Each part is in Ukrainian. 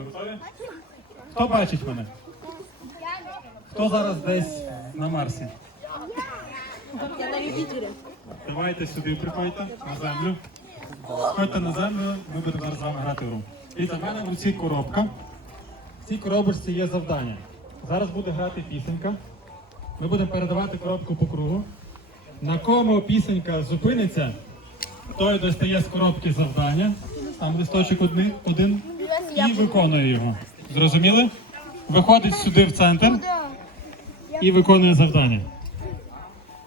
Ви готові? Хто бачить мене? Хто зараз десь на Марсі? Давайте сюди приходьте на землю. Ходьте на землю, ми будемо зараз з вами грати в гру. Дивіться, в мене в руці коробка. В цій коробочці є завдання. Зараз буде грати пісенька. Ми будемо передавати коробку по кругу. На кому пісенька зупиниться, той достає з коробки завдання. Там листочок один, один і виконує його. Зрозуміли? Виходить сюди в центр і виконує завдання.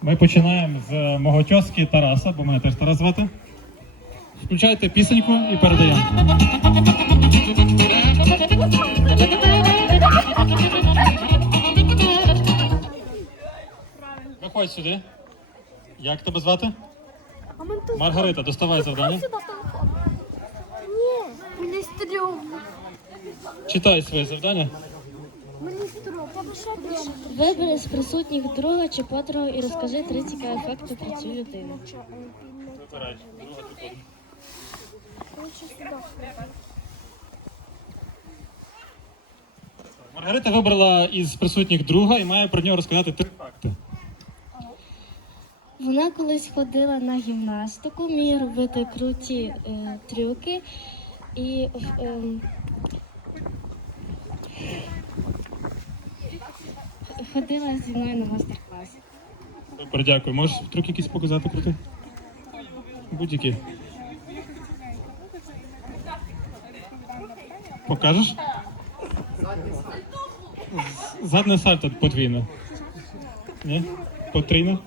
Ми починаємо з мого тьоски Тараса, бо мене теж Тарас звати. Включайте пісеньку і передаємо. Виходь сюди. Як тебе звати? Маргарита, доставай завдання. Сюди телефон. Ні, мені стрьомно. Читай своє завдання. Вибери з присутніх друга чи подругу і розкажи три цікаві факти про цю людину. Вибирай. Друга. Маргарита вибрала із присутніх друга і має про нього розказати три факти. Вона колись ходила на гімнастику, вміє робити круті е, трюки і е, ходила зі мною на мастер-клас. Супер, дякую. Можеш трюк якийсь показати крутий? Будь-який. Покажеш? Задне сальто подвійне. Ні? Потрійне?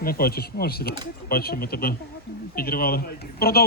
Не хочеш? Можеш сідати. Бачимо, тебе підривали. Продовжуй.